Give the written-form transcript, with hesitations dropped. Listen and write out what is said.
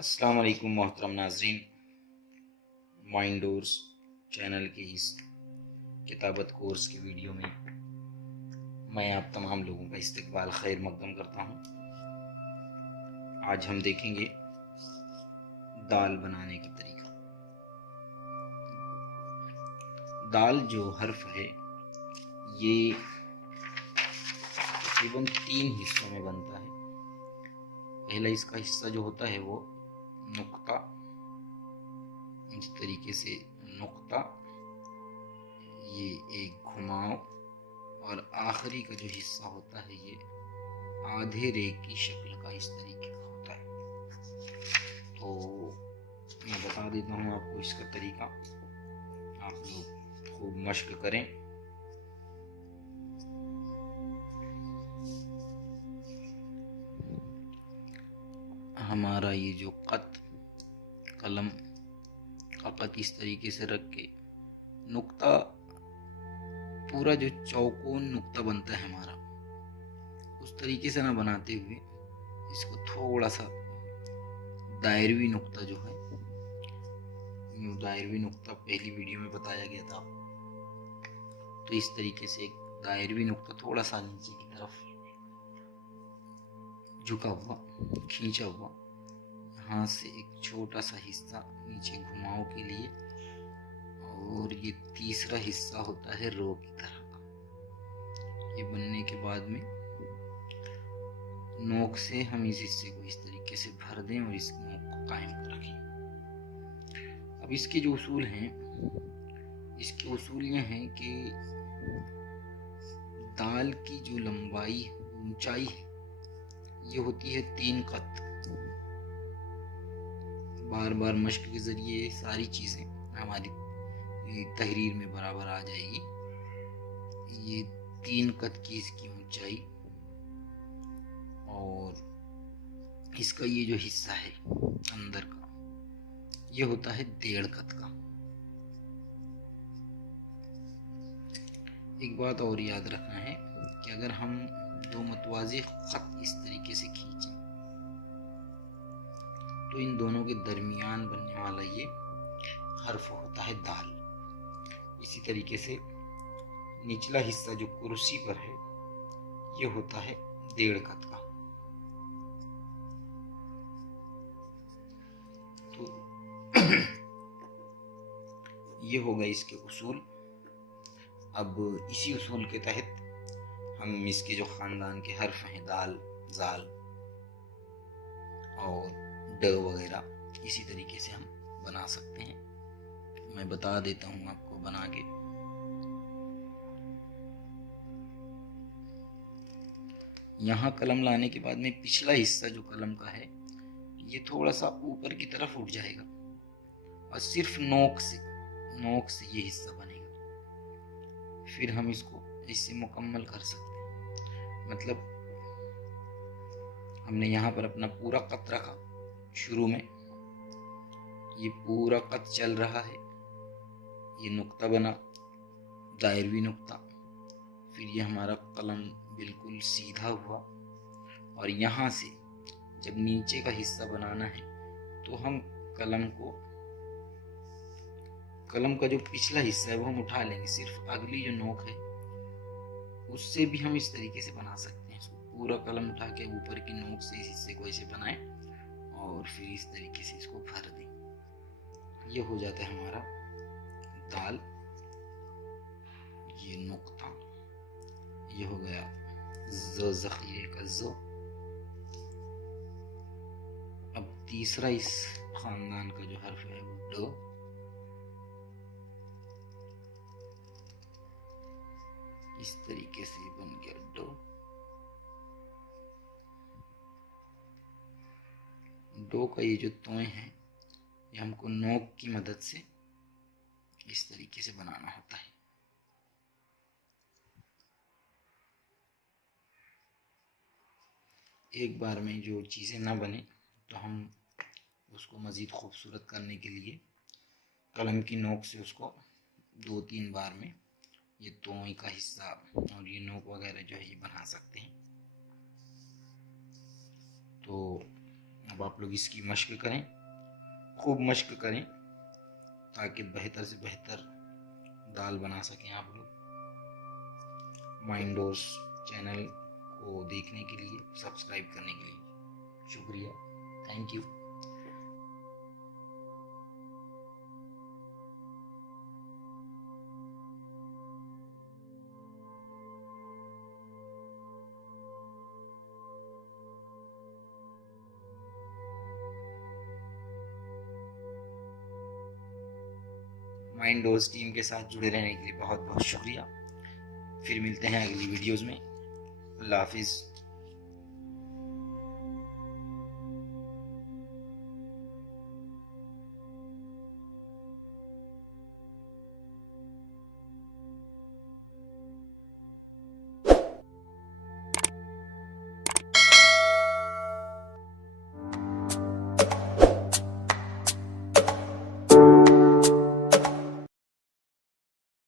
अस्सलाम वालेकुम मोहतरम नाजरीन, माइंड डोर्स चैनल के इस किताबत कोर्स की वीडियो में मैं आप तमाम लोगों का इस्तकबाल खैर मकदम करता हूँ। आज हम देखेंगे दाल बनाने का तरीका। दाल जो हर्फ है ये तकरीबन 3 हिस्सों में बनता है। पहला इसका हिस्सा जो होता है वो नुक्ता, इस तरीके से नुक्ता, ये एक घुमाव, और आखिरी का जो हिस्सा होता है ये आधे रेख की शक्ल का इस तरीके का होता है। तो मैं बता देता हूँ आपको इसका तरीका, आप लोग खूब मश्क करें। हमारा ये जो कलम का कत इस तरीके से रख के नुक्ता, पूरा जो चौकोन नुक्ता बनता है हमारा, उस तरीके से ना बनाते हुए इसको थोड़ा सा दायरवी नुक्ता जो है, दायरवी नुक्ता पहली वीडियो में बताया गया था, तो इस तरीके से एक दायरवी नुक्ता थोड़ा सा नीचे की तरफ झुका हुआ, खींचा हुआ, यहाँ से एक छोटा सा हिस्सा नीचे घुमाव के लिए, और ये तीसरा हिस्सा होता है रो की तरह का। ये बनने के बाद में नोक से हम इस हिस्से को इस तरीके से भर दें और इस नोक को कायम कर रखें। अब इसके जो उसूल हैं, इसके उसूल ये हैं कि दाल की जो लंबाई, ऊंचाई है, ये होती है 3 कत। बार बार मश्क के जरिए सारी चीजें हमारी तहरीर में बराबर आ जाएगी। ये 3 कत की इसकी ऊंचाई, और इसका ये जो हिस्सा है अंदर का, ये होता है 1.5 कत का। एक बात और याद रखना है कि अगर हम 2 मतवाज़ी खत इस तरीके से खींचें तो इन दोनों के दरमियान बनने वाला ये हर्फ होता है दाल। इसी तरीके से निचला हिस्सा जो कुर्सी पर है ये होता है 1.5 कत का। तो ये हो गए इसके उसूल। अब इसी उसूल के तहत हम इसके जो खानदान के हर्फ हैं, दाल, जाल और ड वगैरह, इसी तरीके से हम बना सकते हैं। मैं बता देता हूँ आपको बना के। यहाँ कलम लाने के बाद में पिछला हिस्सा जो कलम का है ये थोड़ा सा ऊपर की तरफ उठ जाएगा और सिर्फ नोक से ये हिस्सा बनेगा। फिर हम इसको इससे मुकम्मल कर सकते हैं। मतलब हमने यहाँ पर अपना पूरा कत रखा, शुरू में ये पूरा कत चल रहा है, ये नुक्ता बना, दायरवी नुक्ता, फिर ये हमारा कलम बिल्कुल सीधा हुआ, और यहाँ से जब नीचे का हिस्सा बनाना है तो हम कलम का जो पिछला हिस्सा है वो हम उठा लेंगे, सिर्फ अगली जो नोक है उससे भी हम इस तरीके से बना सकते हैं। पूरा कलम उठा के ऊपर की नोक से इस हिस्से को ऐसे बनाएं और फिर इस तरीके से इसको भर दें। ये हो जाता है हमारा दाल। ये नुक्ता, ये हो गया ज़ख़ीरे का ज़। अब तीसरा इस खानदान का जो हर्फ है वो ड। इस तरीके से बन गया ड। डो का ये जो तोय है ये हमको नोक की मदद से इस तरीके से बनाना होता है। एक बार में जो चीज़ें ना बने तो हम उसको मज़ीद खूबसूरत करने के लिए कलम की नोक से उसको 2-3 बार में ये तोय का हिस्सा और ये नोक वगैरह जो है ये बना सकते हैं। तो अब अब आप लोग इसकी मश्क करें, खूब मश्क करें, ताकि बेहतर से बेहतर दाल बना सकें आप लोग। माइंडोस चैनल को देखने के लिए, सब्सक्राइब करने के लिए शुक्रिया। Thank you. माइंडोस टीम के साथ जुड़े रहने के लिए बहुत बहुत शुक्रिया। फिर मिलते हैं अगली वीडियोज़ में। अल्लाह हाफिज़।